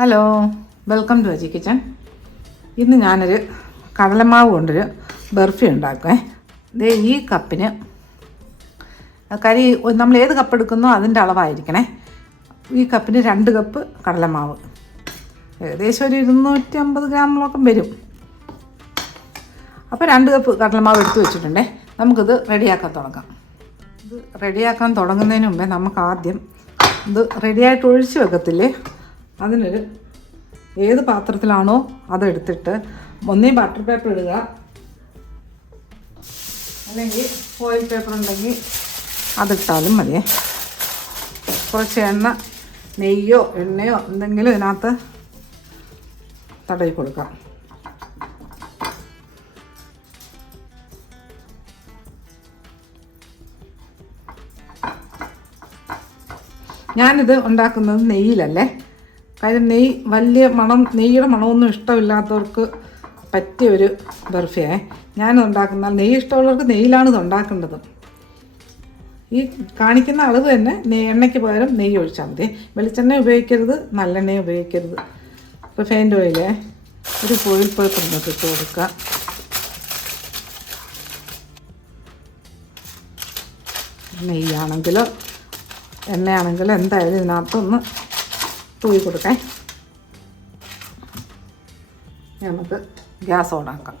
Hello, welcome to Aji kitchen. ഇന്ന് ഞാനൊരു കടലമാവ് കൊണ്ടൊരു ബർഫി ഉണ്ടാക്കുമേ. ദേ ഈ കപ്പിന് കരി നമ്മൾ ഏത് കപ്പ് എടുക്കുന്നോ അതിൻ്റെ അളവായിരിക്കണേ. ഈ കപ്പിന് 2 കപ്പ് കടലമാവ്, ഏകദേശം ഒരു 250 ഗ്രാമോളം വരും. അപ്പോൾ 2 കപ്പ് കടലമാവ് എടുത്ത് വെച്ചിട്ടുണ്ടേ. നമുക്കിത് റെഡിയാക്കാൻ തുടങ്ങാം. ഇത് റെഡിയാക്കാൻ തുടങ്ങുന്നതിന് മുമ്പേ നമുക്ക് ആദ്യം ഇത് റെഡിയായിട്ട് ഒഴിച്ച് വെക്കത്തില്ലേ, അതിനൊരു ഏത് പാത്രത്തിലാണോ അതെടുത്തിട്ട് ഒന്നീ ബട്ടർ പേപ്പർ ഇടുക, അല്ലെങ്കിൽ ഫോയിൽ പേപ്പർ ഉണ്ടെങ്കിൽ അതിട്ടാലും മതിയേ. കുറച്ച് നെയ്യോ എണ്ണയോ എന്തെങ്കിലും ഇതിനകത്ത് തടവി കൊടുക്കാം. ഞാനിത് ഉണ്ടാക്കുന്നത് നെയ്യിലല്ലേ. കാര്യം വലിയ നെയ്യുടെ മണമൊന്നും ഇഷ്ടമില്ലാത്തവർക്ക് പറ്റിയൊരു ബർഫിയേ. ഞാനിത് ഉണ്ടാക്കുന്ന നെയ്യ് ഇഷ്ടമുള്ളവർക്ക് നെയ്യിലാണ് ഇത് ഉണ്ടാക്കേണ്ടത്. ഈ കാണിക്കുന്ന അളവ് തന്നെ എണ്ണയ്ക്ക് പകരം നെയ്യ് ഒഴിച്ചാൽ മതി. വെളിച്ചെണ്ണ ഉപയോഗിക്കരുത്, നല്ലെണ്ണ ഉപയോഗിക്കരുത്. റിഫൈൻഡ് ഓയിലേ ഒരു ഫോയിൽ പേപ്പർ ഇട്ട് കൊടുക്കുക. നെയ്യാണെങ്കിലോ എണ്ണയാണെങ്കിലോ എന്തായാലും ഇതിനകത്തൊന്ന് തൂവി കൊടുക്കാം. നമുക്ക് ഗ്യാസ് ഓണാക്കാം.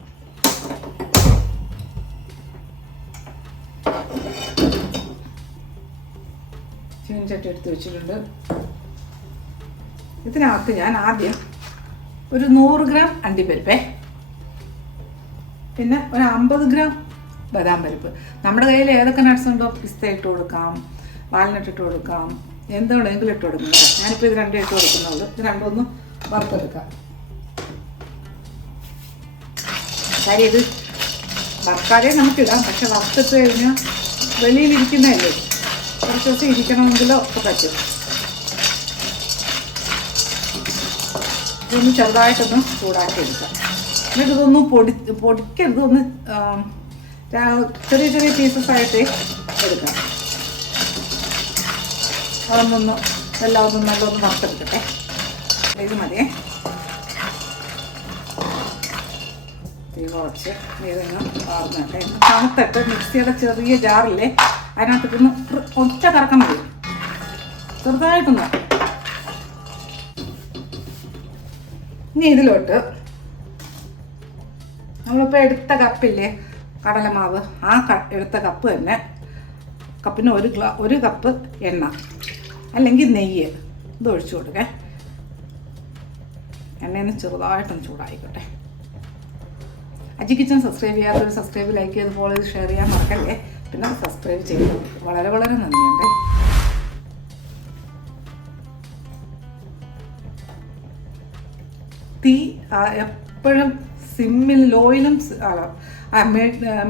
ചീനച്ചട്ടി എടുത്ത് വെച്ചിട്ടുണ്ട്. ഇതിനകത്ത് ഞാൻ ആദ്യം ഒരു 100 ഗ്രാം അണ്ടിപ്പരിപ്പേ, പിന്നെ ഒരു 50 ഗ്രാം ബദാം പരിപ്പ്. നമ്മുടെ കയ്യിൽ ഏതൊക്കെ നട്ട്സ് ഉണ്ടോ, പിസ്ത ഇട്ട് കൊടുക്കാം, വാൽനട്ട് ഇട്ട് കൊടുക്കാം, എന്തുകൊണ്ടെങ്കിലും ഇട്ട് കൊടുക്കുന്നത്. ഞാനിപ്പോൾ ഇത് 2 ഇട്ട് കൊടുക്കുന്നുള്ളൂ. ഇത് 2 ഒന്ന് വറുത്തെടുക്കാം. കാര്യം ഇത് വറുക്കാതെ നമുക്കിടാം, പക്ഷെ വറുത്തിട്ട് കഴിഞ്ഞാൽ വെളിയിലിരിക്കുന്നതല്ലേ, കുറച്ച് ദിവസം ഇരിക്കണമെങ്കിലോ ഒക്കെ പറ്റും. ഇതൊന്ന് ചെറുതായിട്ടൊന്ന് ചൂടാക്കി എടുക്കാം. എന്നിട്ട് ഇതൊന്നും പൊടിക്കരുത്, ഒന്ന് ചെറിയ ചെറിയ പീസസ് ആയിട്ട് എടുക്കാം. അതൊന്നൊന്ന് എല്ലാം ഒന്ന് നല്ലൊന്ന് വറുത്തെടുക്കട്ടെ. ഇത് മതിയേ. തീ കുറച്ച് ഇതൊന്ന് വാർന്നിട്ടെ. തണുത്തിട്ട് മിക്സിയുടെ ചെറിയ ജാറില്ലേ അതിനകത്തേക്കൊന്ന് ഒറ്റ കറക്കം മതി, ചെറുതായിട്ടൊന്ന്. ഇനി ഇതിലോട്ട് നമ്മളിപ്പോൾ എടുത്ത കപ്പില്ലേ കടലമാവ്, ആ എടുത്ത കപ്പ് തന്നെ കപ്പിന് 1 കപ്പ് എണ്ണ അല്ലെങ്കിൽ നെയ്യ് ഇത് ഒഴിച്ചു കൊടുക്കേ. എണ്ണയിൽ ചെറുതായിട്ടൊന്ന് ചൂടായിക്കോട്ടെ. അജി കിച്ചൺ സബ്സ്ക്രൈബ് ചെയ്യാത്തൊരു സബ്സ്ക്രൈബ്, ലൈക്ക് ചെയ്ത് ഫോളോ ചെയ്ത് ഷെയർ ചെയ്യാൻ മറക്കല്ലേ. പിന്നെ സബ്സ്ക്രൈബ് ചെയ്ത് വളരെ വളരെ നന്ദിയുണ്ട്. തീ എപ്പോഴും സിമ്മിൽ, ലോയിലും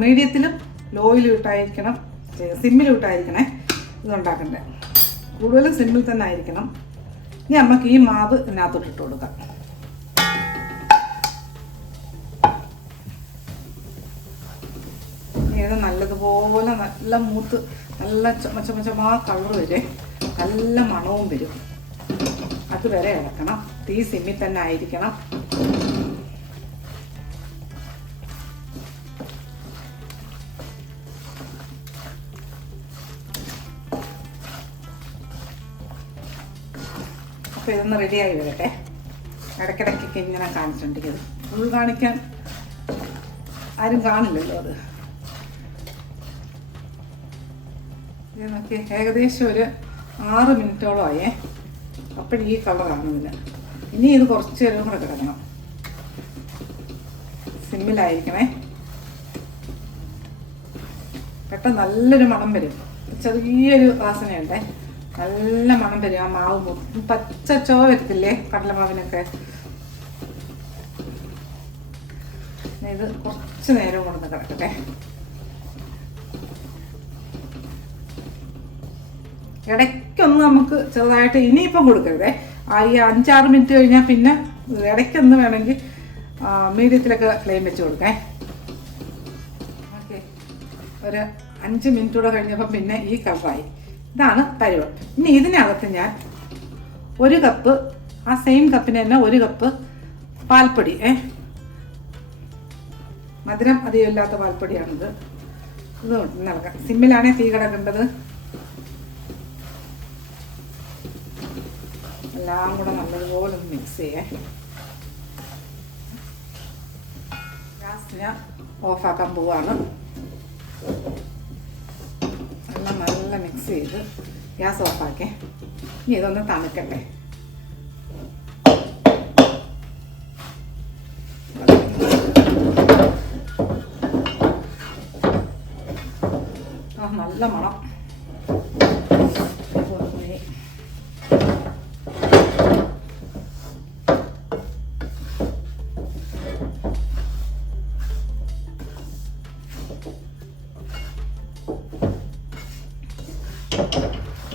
മീഡിയത്തിലും ലോയിലും ഇട്ടായിരിക്കണം, സിമ്മിലും ഇട്ടായിരിക്കണേ ഇതുണ്ടാക്കണ്ടേ. കൂടുതലും സിമ്മിൽ തന്നെ ആയിരിക്കണം. ഇനി നമുക്ക് ഈ മാവ് ഇതിനകത്തോട്ട് ഇട്ട് കൊടുക്കാം. ഇത് നല്ലതുപോലെ നല്ല മൂത്ത് നല്ല ചുമച്ചമാ കളർ വരെ നല്ല മണവും വരും. അതുവരെ ഇളക്കണം. തീ സിമ്മിൽ തന്നെ ആയിരിക്കണം. അപ്പോൾ ഇതൊന്ന് റെഡിയായി വരട്ടെ. ഇടയ്ക്കിടയ്ക്കൊക്കെ ഇങ്ങനെ കാണിച്ചിട്ടുണ്ടെങ്കിൽ ഫുൾ കാണിക്കാൻ ആരും കാണില്ലല്ലോ. അത് നോക്കി ഏകദേശം ഒരു 6 മിനിറ്റോളം ആയേ. അപ്പോഴും ഈ കളർ കാണുന്നില്ല. ഇനി ഇത് കുറച്ച് നേരം കൂടെ കിടക്കണം. സിമ്മിലായിരിക്കണേ. പെട്ടെന്ന് നല്ലൊരു മണം വരും. ചെറിയൊരു വാസനയുണ്ടേ, നല്ല മണം വരും. ആ മാവ് പച്ച ചുവ വരത്തില്ലേ കടലമാവിനൊക്കെ. ഇത് കുറച്ച് നേരം കൊണ്ടൊന്ന് കിടക്കട്ടെ. ഇടയ്ക്കൊന്ന് നമുക്ക് ചെറുതായിട്ട് ഇനിയിപ്പം കൊടുക്കരുതേ. ഈ 5-6 മിനിറ്റ് കഴിഞ്ഞാൽ പിന്നെ ഇടയ്ക്കൊന്ന് വേണമെങ്കിൽ മീഡിയത്തിലൊക്കെ ഫ്ലെയിം വെച്ച് കൊടുക്കേ. ഓക്കെ, ഒരു 5 മിനിറ്റ് കൂടെ കഴിഞ്ഞപ്പോൾ പിന്നെ ഈ കളറായി. ഇതാണ് പരുവം. ഇനി ഇതിനകത്ത് ഞാൻ 1 കപ്പ് ആ സെയിം കപ്പിന് തന്നെ 1 കപ്പ് പാൽപ്പൊടി. മധുരം അധികം ഇല്ലാത്ത പാൽപ്പൊടിയാണിത്. ഇത് നൽകാം. സിമ്മിലാണേ തീ കിടക്കേണ്ടത്. എല്ലാം കൂടെ നല്ലതുപോലെ ഒന്ന് മിക്സ് ചെയ്യേ. ഗ്യാസ് ഞാൻ ഓഫാക്കാൻ പോവാണ്. എല്ലാം നല്ല മിക്സ് ചെയ്ത് ഗ്യാസ് ഓഫാക്കേ. ഇനി ഇതൊന്ന് തണുക്കട്ടെ. നല്ല മണം.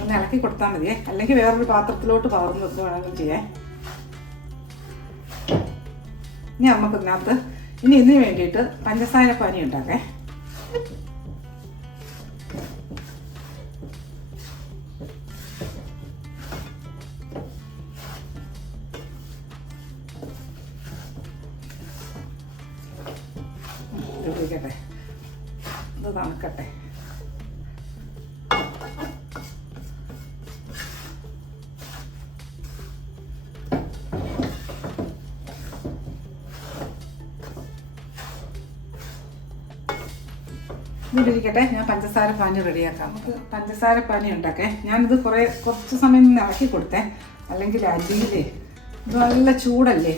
ഒന്ന് ഇളക്കി കൊടുത്താൽ മതിയേ, അല്ലെങ്കിൽ വേറൊരു പാത്രത്തിലോട്ട് പകർന്ന് വെക്കുക വേണമെങ്കിലും ചെയ്യേ. ഇനി നമുക്ക് ഇതിനകത്ത് ഇതിന് വേണ്ടിയിട്ട് പഞ്ചസാര പാനി ഉണ്ടാക്കേ. ഇരിക്കട്ടെ, ഇത് തണുക്കട്ടെ. ഇതിരിക്കട്ടെ, ഞാൻ പഞ്ചസാര പാനി റെഡിയാക്കാം. നമുക്ക് പഞ്ചസാര പാനി ഉണ്ടാക്കേ. ഞാനിത് കുറച്ച് സമയം ഇളക്കി കൊടുത്തേ, അല്ലെങ്കിൽ അരിയിലേ ഇത് നല്ല ചൂടല്ലേ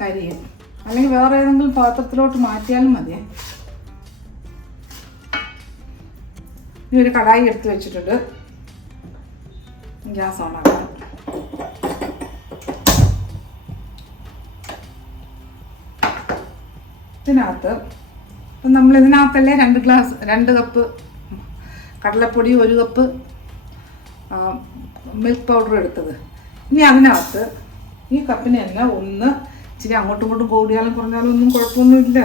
കരിയും. അല്ലെങ്കിൽ വേറെ ഏതെങ്കിലും പാത്രത്തിലോട്ട് മാറ്റിയാലും മതിയേ. ഇനി ഒരു കടായി എടുത്ത് വെച്ചിട്ടുണ്ട്. ഗ്യാസ് ഓണാക്കാം. ഇതിനകത്ത് നമ്മൾ ഇതിനകത്തല്ലേ 2 കപ്പ് കടലപ്പൊടി 1 കപ്പ് മിൽക്ക് പൗഡർ എടുത്തത്. ഇനി അതിനകത്ത് ഈ കപ്പിന് തന്നെ ഒന്ന് ഇച്ചിരി അങ്ങോട്ടും ഇങ്ങോട്ടും കൂടിയാലും കുറഞ്ഞാലും ഒന്നും കുഴപ്പമൊന്നുമില്ല.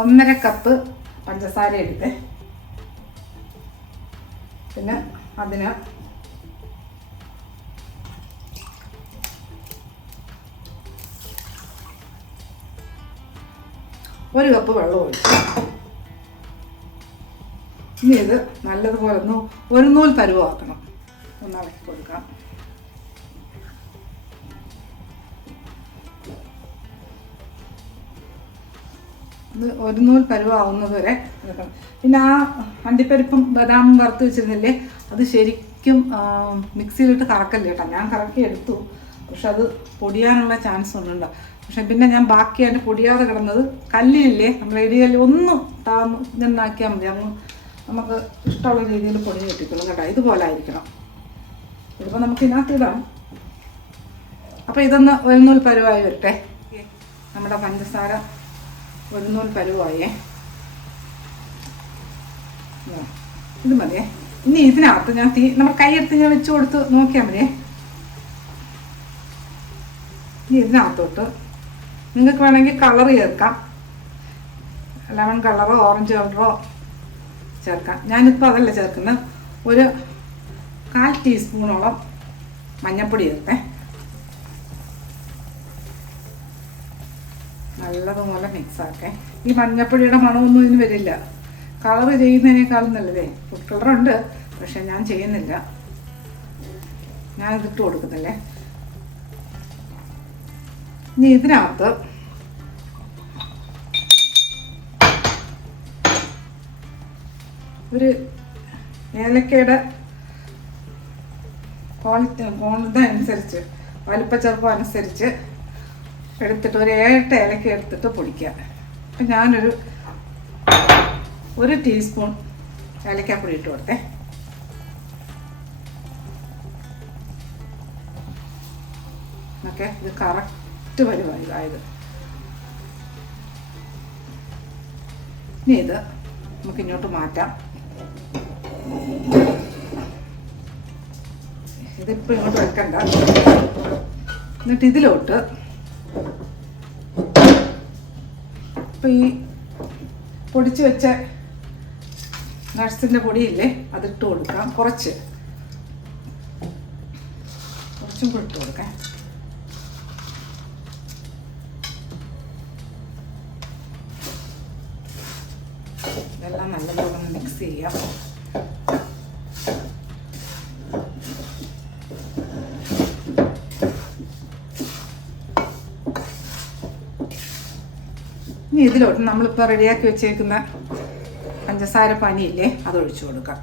ഒന്നര കപ്പ് പഞ്ചസാര എടുത്തേ. പിന്നെ അതിന് 1 കപ്പ് വെള്ളം ഒഴിച്ചു. ഇനി ഇത് നല്ലതുപോലെ ഒന്ന് ഒരു നൂൽ പരുവമാക്കണം. ഒന്ന് ഇളക്കി കൊടുക്കാം. ഇത് ഒരു നൂൽ പരുവാവുന്നത് വരെ എടുക്കണം. പിന്നെ ആ അണ്ടിപ്പരിപ്പും ബദാമും വറുത്ത് വെച്ചിരുന്നില്ലേ, അത് ശരിക്കും മിക്സിയിലിട്ട് കറക്കല്ലേ കേട്ടോ. ഞാൻ കറക്കി എടുത്തു, പക്ഷെ അത് പൊടിയാനുള്ള ചാൻസ് ഒന്നുണ്ടോ. പക്ഷെ പിന്നെ ഞാൻ ബാക്കിയായിട്ട് പൊടിയാതെ കിടന്നത് കല്ലിലില്ലേ, നമ്മൾ ഇടികല്ല് ഒന്ന് ഇതെന്നാക്കിയാൽ മതി. അങ്ങ് നമുക്ക് ഇഷ്ടമുള്ള രീതിയിൽ പൊടി കിട്ടിക്കോളും കേട്ടോ. ഇതുപോലെ ആയിരിക്കണം. ഇതിപ്പോൾ നമുക്ക് ഇതിനകത്ത് ഇടാം. അപ്പോൾ ഇതൊന്ന് ഒരു നൂൽ പരുവായി വരട്ടെ. നമ്മുടെ പഞ്ചസാര ഒരു നൂൽ പരുവായേ. ഇത് മതിയേ. ഇനി ഇതിനകത്ത് ഞാൻ നമ്മൾ കൈയെടുത്ത് ഞാൻ വെച്ച് കൊടുത്ത് നോക്കിയാൽ മതിയേ. ഇനി ഇതിനകത്തോട്ട് നിങ്ങൾക്ക് വേണമെങ്കിൽ കളർ ചേർക്കാം. ലെമൺ കളറോ ഓറഞ്ച് കളറോ ചേർക്കാം. ഞാനിപ്പോൾ അതല്ല ചേർക്കുന്നത്. ഒരു 1/4 ടീസ്പൂണോളം മഞ്ഞൾപ്പൊടി ചേർത്തേ. നല്ലതുപോലെ മിക്സാക്കേ. ഈ മഞ്ഞൾപ്പൊടിയുടെ മണമൊന്നും ഇതിന് വരില്ല. കളർ ചെയ്യുന്നതിനേക്കാളും നല്ലതേ ഫുഡ് കളറുണ്ട്, പക്ഷെ ഞാൻ ചെയ്യുന്നില്ല. ഞാനിതിട്ട് കൊടുക്കുന്നില്ലേ. ഇനി ഇതിനകത്ത് ഒരു ഏലക്കയുടെ ഇതനുസരിച്ച് വലിപ്പച്ചെറുപ്പം അനുസരിച്ച് എടുത്തിട്ട് ഒരു 7 ഏലക്ക എടുത്തിട്ട് പൊടിക്കുക. അപ്പം ഞാനൊരു 1 ടീസ്പൂൺ ഏലക്കാപ്പൊടി ഇട്ട് കൊടുത്തേ. ഓക്കെ, ഇത് കറക്റ്റ് പരിപാടി ഇതായത്. ഇനി ഇത് നമുക്ക് ഇങ്ങോട്ട് മാറ്റാം. ഇതിപ്പോൾ ഇങ്ങോട്ട് വെക്കണ്ട. എന്നിട്ട് ഇതിലോട്ട് ഇപ്പം ഈ പൊടിച്ച് വെച്ച നട്ട്സിൻ്റെ പൊടിയില്ലേ അതിട്ട് കൊടുക്കാം. കുറച്ചും കൂടി ഇട്ട് കൊടുക്കാം. ഇതെല്ലാം നല്ലപോലെ ഒന്ന് മിക്സ് ചെയ്യാം. ഇനി ഇതിലോട്ട് നമ്മളിപ്പോൾ റെഡിയാക്കി വെച്ചേക്കുന്ന പഞ്ചസാര പനിയില്ലേ അതൊഴിച്ചു കൊടുക്കാം.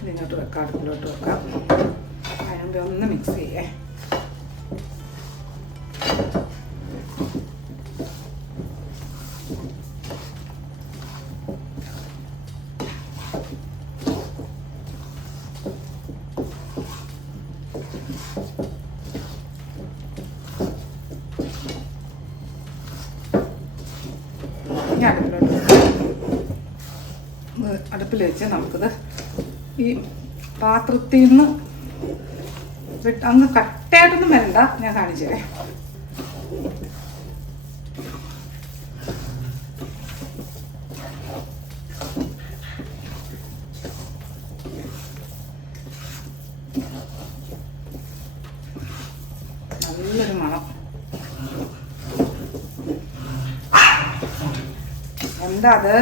ഇതിങ്ങോട്ട് വെക്കാം, അടുപ്പിലോട്ട് വെക്കാം. അതിനുമ്പ് ഒന്ന് മിക്സ് ചെയ്യേ. അടുപ്പിൽ വെച്ച് നമുക്കിത് ഈ പാത്രത്തിൽ നിന്ന് അങ്ങ് കട്ടയായിട്ടൊന്നും വരണ്ട, ഞാൻ കാണിച്ചു തരാം. നല്ലൊരു മണം. എന്താ അത്?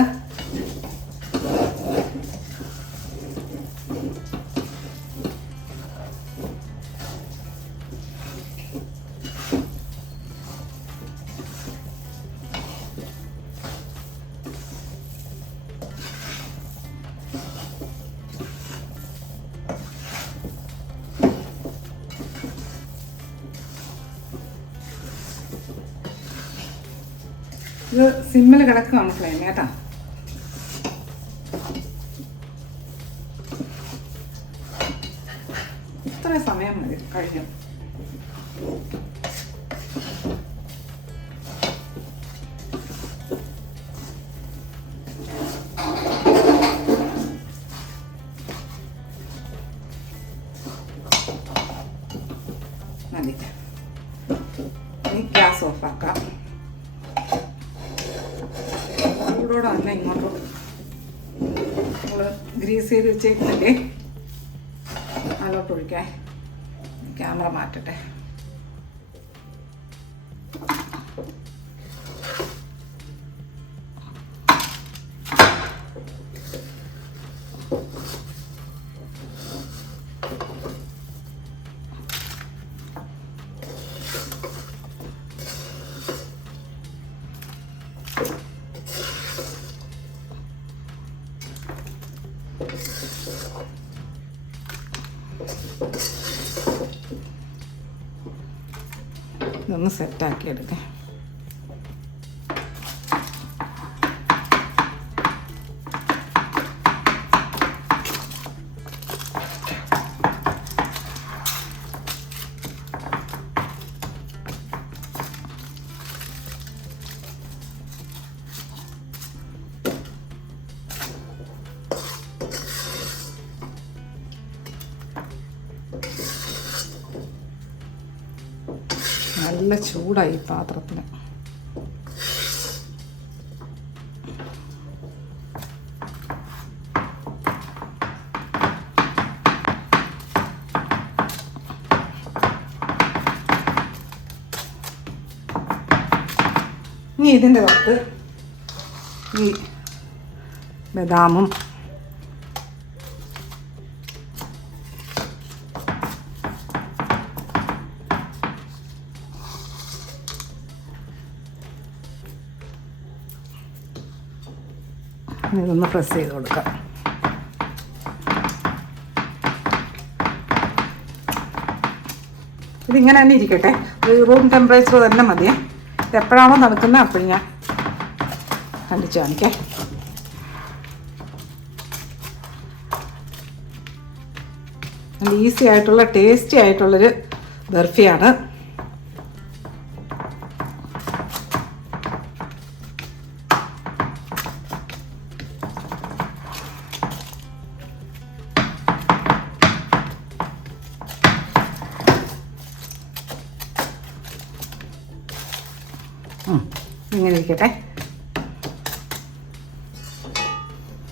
ഇത് സിമ്മിൽ കിടക്കുകയാണ് ഫ്ലെയിം കേട്ടോ. ഇത്ര സമയം മതി, കഴിഞ്ഞു. മതി. ഇനി ഗ്യാസ് ഓഫാക്കാം. ചൂടോടെ തന്നെ ഇങ്ങോട്ട് നമ്മൾ ഗ്രീസ് ചെയ്ത് വെച്ചേക്കുന്നില്ലേ അതിലോട്ട് ഒഴിക്കാൻ. ക്യാമറ മാറ്റട്ടെ. ഇതൊന്ന് സെറ്റാക്കി എടുക്കാം. നല്ല ചൂടായി പാത്രത്തിന്. ഇനി ഇതിൻ്റെ പുറത്ത് ഈ ബദാമും ഇതൊന്ന് പ്രസ് ചെയ്ത് കൊടുക്കാം. ഇതിങ്ങനെ തന്നെ ഇരിക്കട്ടെ. റൂം ടെമ്പറേച്ചർ തന്നെ മതിയേ. ഇത് എപ്പോഴാണോ നടക്കുന്നത് അപ്പോഴും ഞാൻ കണ്ടിച്ച് കാണിക്കാം. നല്ല ഈസി ആയിട്ടുള്ള ടേസ്റ്റി ആയിട്ടുള്ളൊരു ബർഫിയാണ്. ഇങ്ങനെ ഇരിക്കട്ടെ.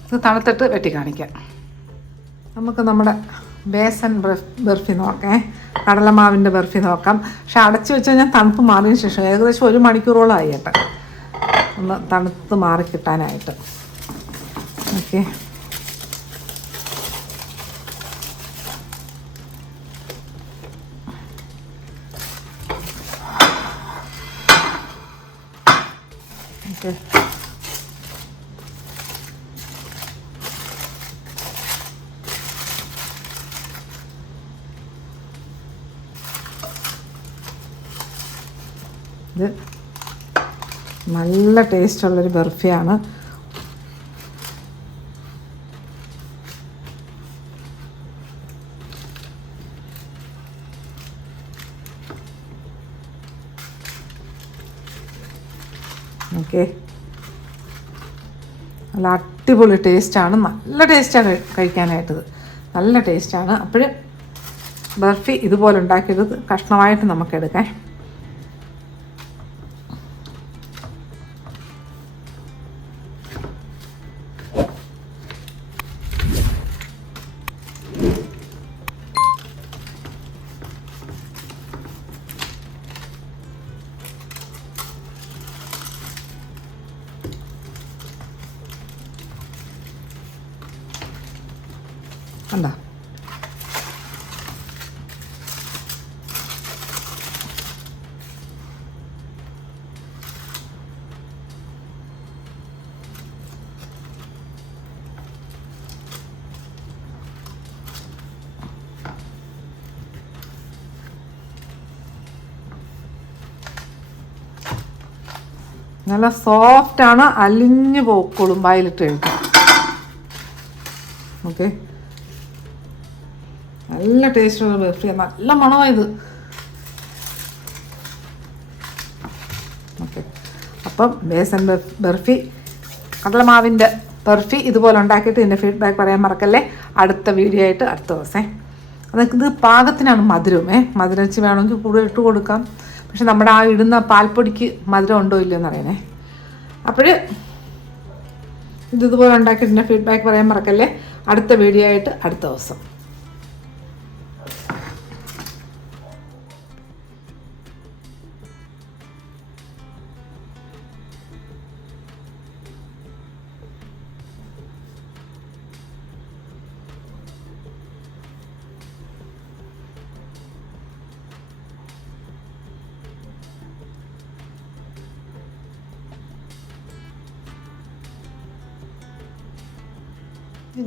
ഇത് തണുത്തിട്ട് വെട്ടി കാണിക്കാം. നമുക്ക് നമ്മുടെ ബേസൻ ബർഫി നോക്കാം. കടലമാവിൻ്റെ ബർഫി നോക്കാം. പക്ഷെ അടച്ചു വെച്ച് കഴിഞ്ഞാൽ തണുപ്പ് മാറിയതിന് ശേഷം ഏകദേശം 1 മണിക്കൂറോളമായി കേട്ടോ ഒന്ന് തണുത്ത് മാറി കിട്ടാനായിട്ട്. Okay, okay. ഇത് നല്ല ടേസ്റ്റുള്ളൊരു ബർഫിയാണ്. ഓക്കെ, നല്ല അടിപൊളി ടേസ്റ്റാണ്. നല്ല ടേസ്റ്റാണ് കഴിക്കാനായിട്ടത്, നല്ല ടേസ്റ്റാണ്. അപ്പോൾ ബർഫി ഇതുപോലെ ഉണ്ടാക്കിയത് കഷ്ണമായിട്ട് നമുക്കെടുക്കാം. കണ്ടോ, നല്ല സോഫ്റ്റാണ്, അലിഞ്ഞു പോക്കോളും വായിലിട്ട് കഴിക്കാം. ഓക്കെ, നല്ല ടേസ്റ്റുള്ള ബർഫി, നല്ല മണമായത്. ഓക്കെ, അപ്പം ബേസൻ ബർഫി, കടലമാവിൻ്റെ ബർഫി ഇതുപോലെ ഉണ്ടാക്കിയിട്ട് ഇതിൻ്റെ ഫീഡ്ബാക്ക് പറയാൻ മറക്കല്ലേ. അടുത്ത വീഡിയോ ആയിട്ട് അടുത്ത ദിവസം. അതൊക്കെ ഇത് പാകത്തിനാണ് മധുരം. മധുരം വെച്ച് വേണമെങ്കിൽ കൂടുതൽ ഇട്ട് കൊടുക്കാം. പക്ഷെ നമ്മുടെ ആ ഇടുന്ന പാൽപ്പൊടിക്ക് മധുരം ഉണ്ടോ ഇല്ലയോ എന്നറിയണേ. അപ്പോൾ ഇതുപോലെ ഉണ്ടാക്കിയിട്ട് ഇതിൻ്റെ ഫീഡ്ബാക്ക് പറയാൻ മറക്കല്ലേ. അടുത്ത വീഡിയോ ആയിട്ട് അടുത്ത ദിവസം.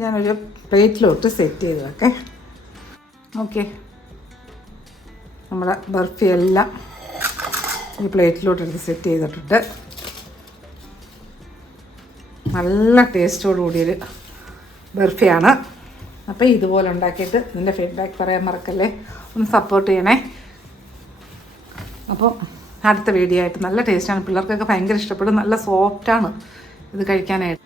ഞാനൊരു പ്ലേറ്റിലോട്ട് സെറ്റ് ചെയ്ത് വെക്കാം. ഓക്കെ, നമ്മുടെ ബർഫി എല്ലാം ഈ പ്ലേറ്റിലോട്ട് എടുത്ത് സെറ്റ് ചെയ്തിട്ടുണ്ട്. നല്ല ടേസ്റ്റോടു കൂടിയൊരു ബർഫിയാണ്. അപ്പോൾ ഇതുപോലെ ഉണ്ടാക്കിയിട്ട് ഇതിൻ്റെ ഫീഡ്ബാക്ക് പറയാൻ മറക്കല്ലേ. ഒന്ന് സപ്പോർട്ട് ചെയ്യണേ. അപ്പോൾ അടുത്ത വീഡിയോ ആയിട്ട്. നല്ല ടേസ്റ്റാണ്, പിള്ളേർക്കൊക്കെ ഭയങ്കര ഇഷ്ടപ്പെടും. നല്ല സോഫ്റ്റാണ് ഇത് കഴിക്കാനായിട്ട്.